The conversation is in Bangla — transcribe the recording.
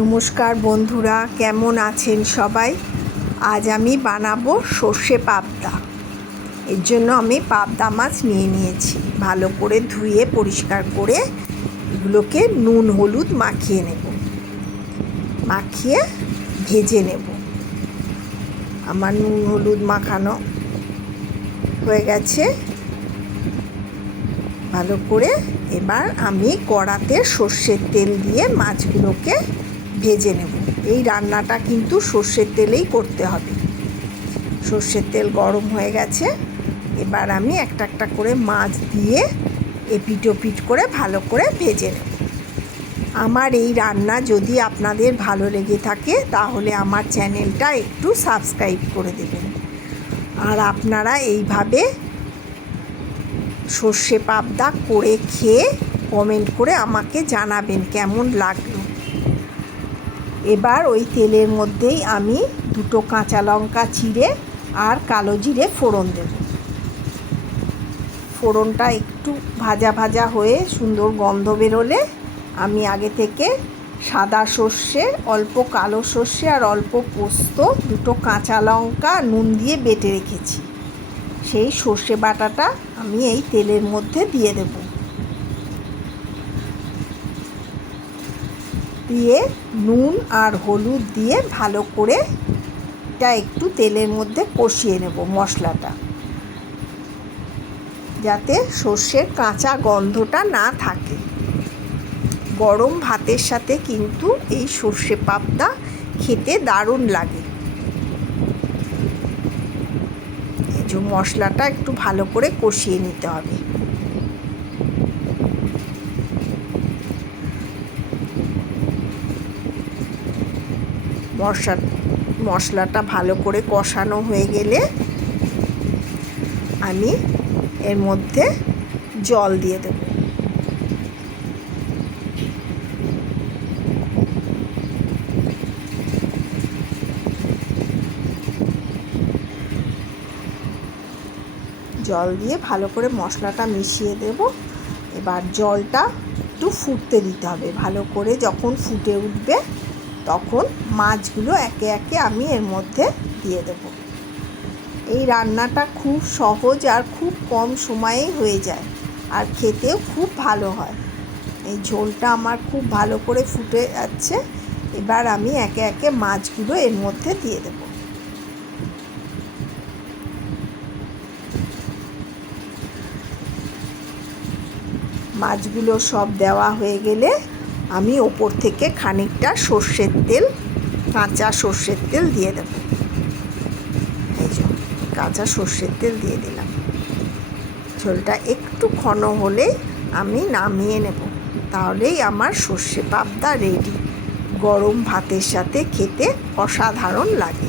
নমস্কার বন্ধুরা, কেমন আছেন সবাই? আজ আমি বানাবো সর্ষে পাবদা। এর জন্য আমি পাবদা মাছ নিয়ে নিয়েছি। ভালো করে ধুয়ে, পরিষ্কার করে এগুলোকে নুন, হলুদ মাখিয়ে নেব। মাখিয়ে ভেজে নেব। আমার নুন, হলুদ মাখানো হয়ে গেছে। ভালো করে এবার আমি কড়াতে সর্ষের তেল দিয়ে মাছগুলোকে ভেজে নেব। এই রান্নাটা কিন্তু সর্ষের তেলেই করতে হবে। সর্ষের তেল গরম হয়ে গেছে। এবার আমি একটা একটা করে মাছ দিয়ে এপিট ওপিট করে ভালো করে ভেজে নেব। আমার এই রান্না যদি আপনাদের ভালো লেগে থাকে, তাহলে আমার চ্যানেলটা একটু সাবস্ক্রাইব করে দেবেন। আর আপনারা এইভাবে সর্ষে পাবদা করে খেয়ে কমেন্ট করে আমাকে জানাবেন কেমন লাগল। এবার ওই তেলের মধ্যেই আমি দুটো কাঁচা লঙ্কা চিড়ে আর কালো জিরে ফোড়ন দেব। ফোড়নটা একটু ভাজা ভাজা হয়ে সুন্দর গন্ধ বেরোলে আমি আগে থেকে সাদা সর্ষে, অল্প কালো সর্ষে আর অল্প পোস্ত, দুটো কাঁচা লঙ্কা নুন দিয়ে বেটে রেখেছি। সেই সর্ষে বাটাটা আমি এই তেলের মধ্যে দিয়ে দেব। দিয়ে নুন আর হলুদ দিয়ে ভালো করে এটা একটু তেলের মধ্যে কষিয়ে নেব মশলাটা। যাতে সর্ষের কাঁচা গন্ধটা না থাকে। গরম ভাতের সাথে কিন্তু এই সর্ষে পাপটা খেতে দারুণ লাগে। মশলাটা একটু ভালো করে কষিয়ে নিতে হবে। মশলা মশলাটা ভালো করে কষানো হয়ে গেলে আমি এর মধ্যে জল দিয়ে দেব। জল দিয়ে ভালো করে মশলাটা মিশিয়ে দেব। এবার জলটা একটু ফুটতে দিতে হবে। ভালো করে যখন ফুটে উঠবে তখন মাছগুলো একে একে আমি এর মধ্যে দিয়ে দেবো। এই রান্নাটা খুব সহজ আর খুব কম সময়েই হয়ে যায় আর খেতেও খুব ভালো হয়। এই ঝোলটা আমার খুব ভালো করে ফুটে যাচ্ছে। এবার আমি একে একে মাছগুলো এর মধ্যে দিয়ে দেব। মাছগুলো সব দেওয়া হয়ে গেলে আমি ওপর থেকে খানিকটা সর্ষের তেল, কাঁচা সর্ষের তেল দিয়ে দেব। এই যে, কাঁচা সর্ষের তেল দিয়ে দিলাম। ঝোলটা একটু ঘন হলেই আমি নামিয়ে নেব। তাহলেই আমার সর্ষে পাবদা রেডি গরম ভাতের সাথে খেতে অসাধারণ লাগে।